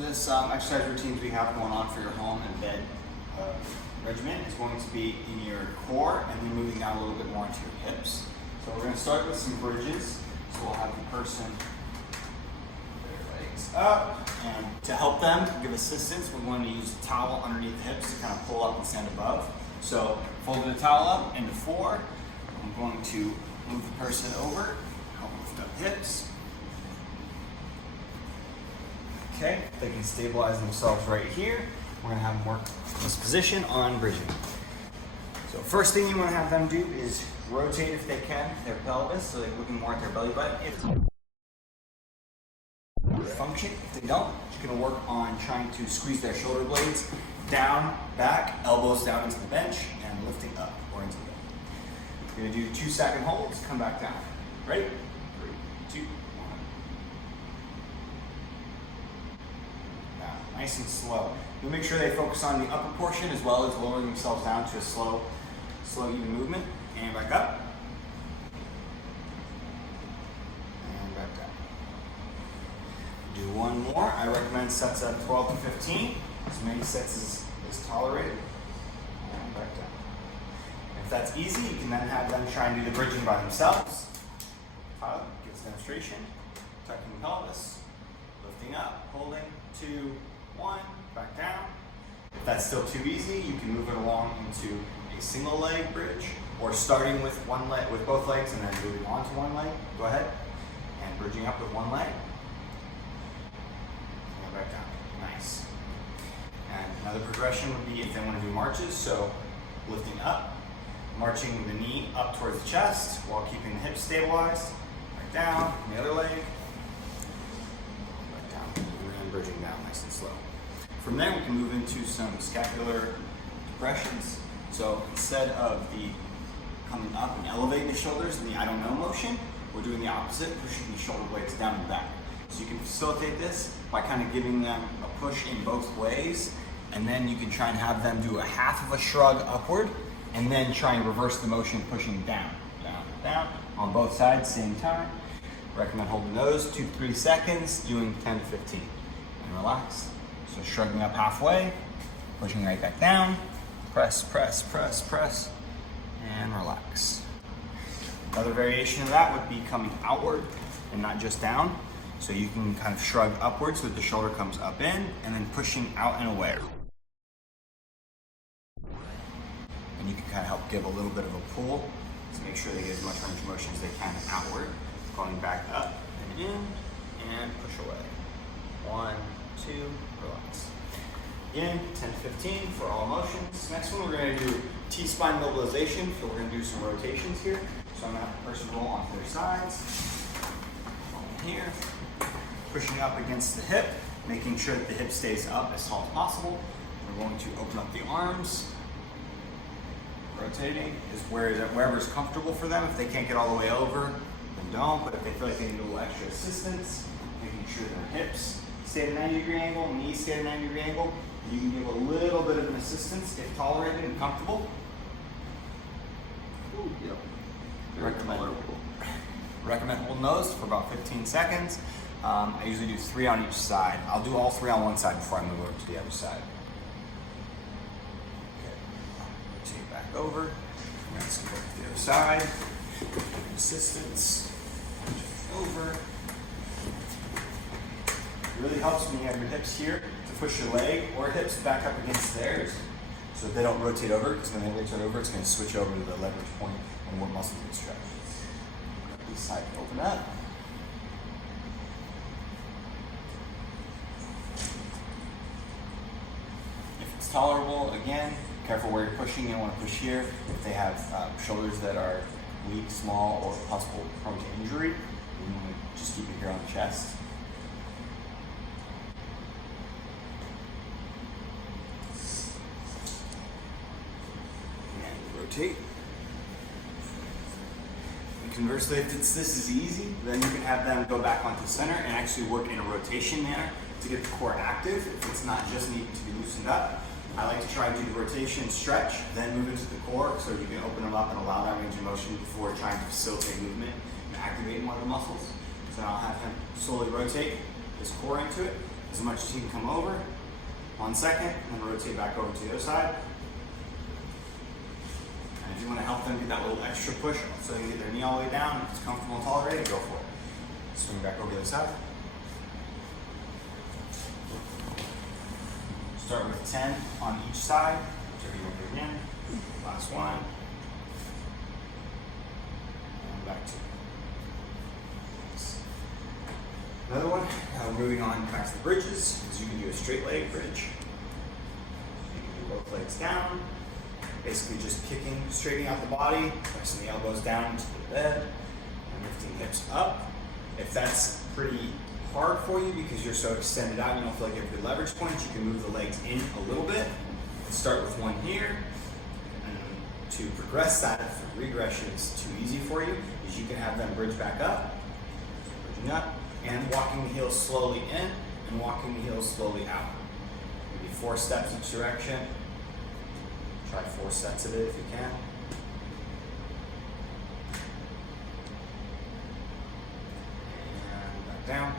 this exercise routines we have going on for your home and bed regimen is going to be in your core and then moving down a little bit more into your hips. So we're going to start with some bridges. So we'll have the person put their legs up, and to help them give assistance, we want to use a towel underneath the hips to kind of pull up and stand above. So fold the towel up into 4. I'm going to move the person over, help lift up hips. Okay, they can stabilize themselves right here. We're gonna have them work this position on bridging. So first thing you wanna have them do is rotate, if they can, their pelvis, so they're looking more at their belly button. If function, if they don't, you're gonna work on trying to squeeze their shoulder blades down, back, elbows down into the bench, and lifting up or into the bench. You're gonna do 2-second holds, come back down. Ready? 3, 2, 1. Down, nice and slow. You'll make sure they focus on the upper portion as well as lowering themselves down to a slow, even movement. And back up. And back down. Do one more. I recommend sets of 12 to 15. As many sets as tolerated. And back down. If that's easy, you can then have them try and do the bridging by themselves. Tyler gives demonstration. Tucking the pelvis, lifting up, holding, 2, 1, back down. If that's still too easy, you can move it along into a single leg bridge, or starting with one leg, with both legs, and then moving on to one leg. Go ahead, and bridging up with one leg, and back down. Nice. And another progression would be if they want to do marches. So lifting up, marching the knee up towards the chest while keeping the hips stabilized. Back down, the other leg. Back down, and then bridging down nice and slow. From there, we can move into some scapular depressions. So instead of the coming up and elevating the shoulders in the I don't know motion, we're doing the opposite, pushing the shoulder blades down and back. So you can facilitate this by kind of giving them a push in both ways, and then you can try and have them do a half of a shrug upward, and then try and reverse the motion, pushing down, down, down, on both sides, same time. Recommend holding those 2-3 seconds, doing 10 to 15. And relax. So shrugging up halfway, pushing right back down, press, press, press, press, and relax. Another variation of that would be coming outward and not just down. So you can kind of shrug upwards so that the shoulder comes up in, and then pushing out and away. And you can kind of help give a little bit of a pull to make sure they get as much range of motion as they can outward. Going back up and in, and push away. 1, 2, relax. Again, 10 to 15 for all motions. Next one, we're going to do T-spine mobilization. So we're going to do some rotations here. So I'm going to have the person roll onto their sides. Here, pushing up against the hip, making sure that the hip stays up as tall as possible. We're going to open up the arms. Rotating is wherever is comfortable for them. If they can't get all the way over, then don't. But if they feel like they need a little extra assistance, making sure their hips stay at a 90-degree angle, knees stay at a 90-degree angle. You can give a little bit of an assistance if tolerated and comfortable. Ooh, yep. Recommend holding those for about 15 seconds. I usually do 3 on each side. I'll do all 3 on one side before I move over to the other side. Okay. Rotate back over. Let's go to the other side. Assistance. Over. It really helps when you have your hips here to push your leg or hips back up against theirs, so that they don't rotate over, because when they rotate over, it's going to switch over to the leverage point and more muscles get stretched. This side open up. If it's tolerable, again, careful where you're pushing. You don't want to push here. If they have shoulders that are weak, small, or possible prone to injury, you want to just keep it here on the chest. And rotate. And conversely, if this is easy, then you can have them go back onto the center and actually work in a rotation manner to get the core active. If it's not just needing to be loosened up, I like to try and do the rotation, stretch, then move into the core so you can open them up and allow that range of motion before trying to facilitate movement and activate one of the muscles. So I'll have him slowly rotate his core into it, as much as you can come over. 1 second, and then rotate back over to the other side. And if you want to help them get that little extra push so they can get their knee all the way down, if it's comfortable and tolerated, go for it. Swing back over to the other side. Start with 10 on each side, whichever you want to do again. Last one. And back to another one. Moving on back to the bridges, is you can do a straight leg bridge. You can do both legs down. Basically just kicking, straightening out the body, pressing the elbows down to the bed, and lifting the hips up. If that's pretty hard for you because you're so extended out, you don't feel like you have good leverage points, you can move the legs in a little bit. Start with one here. And to progress that, if the regression is too easy for you, is you can have them bridge back up, bridging up, and walking the heels slowly in and walking the heels slowly out. Maybe 4 steps each direction. Try 4 sets of it if you can. And back down.